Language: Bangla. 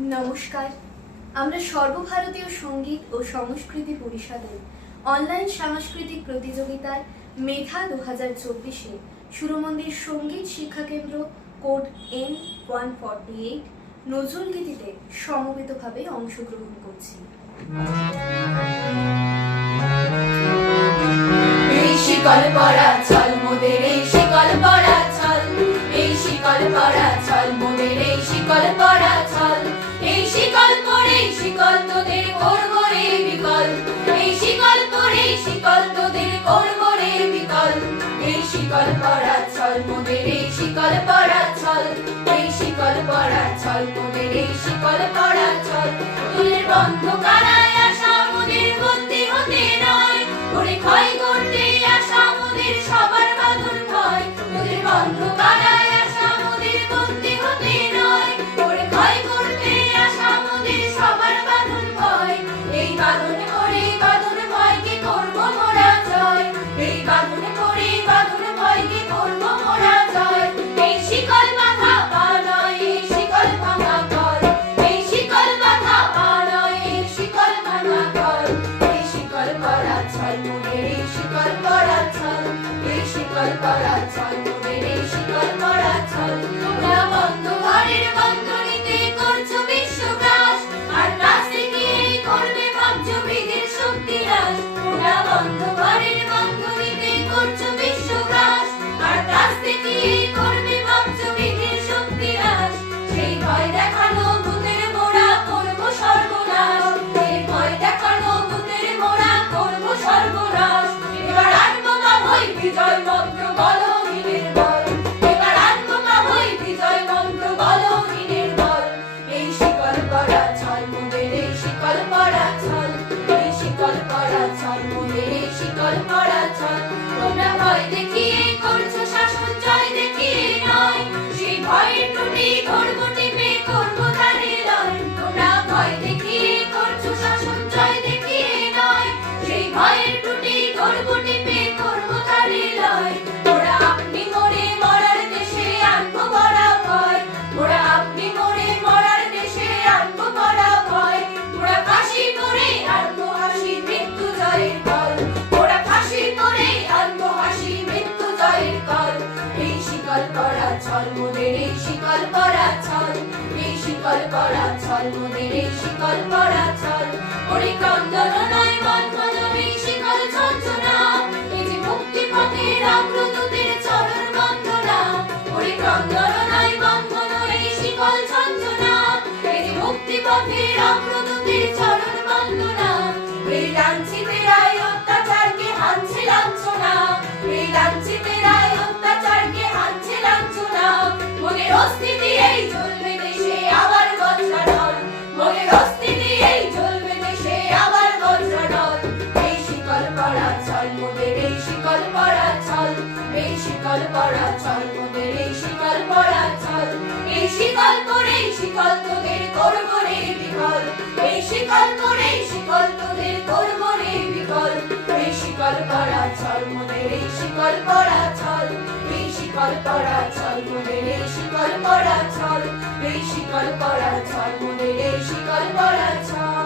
নমস্কার। আমরা সর্বভারতীয় সঙ্গীত ও সংস্কৃতি পরিষদের অনলাইন সাংস্কৃতিক প্রতিযোগিতার মেধা 2024-এ সুরমন্দির সঙ্গীত শিক্ষা কেন্দ্র কোড N148 নজরুল গীতিতে সমবেতভাবে অংশগ্রহণ করছি। এই শিকল পরা চল মোদের, এই শিকল পরা চল, এই শিকল পরা চল মোদের, এই শিকল পরা চল, এই শিকল পরে শিকল তোদের করব রে বিকল, এই শিকল পরে শিকল তোদের করব রে বিকল, এই শিকল পরা চল মোদের, এই শিকল পরা চল, এই শিকল পরা চল মোদের, এই শিকল পরা চল, তোদের বন্ধ কারায় আসা মোদের বন্দী হতে নয়, ওরে ক্ষয় করতে আসা মোদের সবার বাঁধন ভয়, তোদের বন্ধ কারায় আসা মোদের বন্দী হতে নয়, ওরে ক্ষয় করতে আসা মোদের সবার বাঁধন ভয়, এই বাঁধন করে বাঁধন ভয়কে করব মোরা জয়, এই বাঁধন করে বাঁধন ভয়কে করব মোরা জয়, এই শিকল বাঁধা পা নয়, এই শিকল ভাঙা কর, এই শিকল বাঁধা পা নয়, এই শিকল ভাঙা কর, এই শিকল পরা চল মোদের, এই শিকল পরা চল, এই শিকল পরা চল মোদের, এই শিকল পরা চল, তোমরা বন্ধ ঘরের বন্ধনীতে করছো বিশ্বগ্রাস, আর রাস্তে গিয়ে করবে ভাবছো বিধির শক্তি হ্রাস, তোমরা বন্ধ ঘরের বন্ধনীতে করছো বিশ্বগ্রাস, আর রাস্তে গিয়ে করবে ভাবছো বিধির শক্তি হ্রাস, সেই ভয় দেখানো ভূতের মোরা করবো সর্বনাশ, সেই ভয় দেখানো ভূতের মোরা করবো সর্বনাশ, এবার আনবো বাবুই বিজয় মন্ত্র বলো হীনের বল, এবার আনবো বাবুই বিজয় মন্ত্র বলো হীনের বল, এই শিকল পরা চল মোদের, এই শিকল পরা চল, এই শিকল পরা চল মোদের, এই শিকল পরা চল, তোমরা ভয় দেখিয়ে করছো শাসন জয় দেখিয়ে নয়, সেই ভয়ের টুটি ধরবো টিপে করবো তারে লয়, তোমরা ভয় দেখিয়ে করছো শাসন জয় দেখিয়ে নয়, সেই ভয়ের টুটি ধরবো টিপে করবো তারে লয়, ওরা আপনি মরে মরার দেশে আনবো বড়া ভয়, ওরা আপনি মরে মরার দেশে আনবো বড়া ভয়, ওরা ফাঁসি করে আনবো হাসি মৃত্যু জয়ের কল, ওরা ফাঁসি করে আনবো হাসি মৃত্যু জয়ের কল, এই শিকল পরা চল মোদের, এই শিকল পরা চল, এই শিকল পরা চল মোদের, এই শিকল পরা চল, ওরে ক্রন্দন নয় বন্ধন, এই শিকল ঝঞ্ঝনা, এই যে মুক্তি পথের অগ্রদূতের চরণ বন্দনা, ওরে ক্রন্দন নয় বন্ধন, এই শিকল ঝঞ্ঝনা, এই যে মুক্তি পথের অগ্রদূতের চরণ বন্দনা, এই লাঞ্ছিতেরাই অত্যাচারকে হানছে লাঞ্ছনা, এই লাঞ্ছিতেরাই অত্যাচারকে হানছে লাঞ্ছনা, মনের অস্থি দিয়েই জ্বলবে দেশে আবার বজ্রঢল, মনের অস্থি দিয়েই জ্বলবে দেশে আবার বজ্রঢল, এই শিকল পরা চল মোদের, এই শিকল পরা চল, এই শিকল পরা চল মোদের, এই শিকল পরা চল, এই শিকল পরে শিকল তোদের করব রে বিকল, এই শিকল পরে শিকল তোদের করব রে বিকল, এই শিকল পরা চল মোদের, এই শিকল পরা চল, এই শিকল পরা চল মোদের, এই শিকল পরা চল, এই শিকল পরা চল মোদের, এই শিকল পরা চল।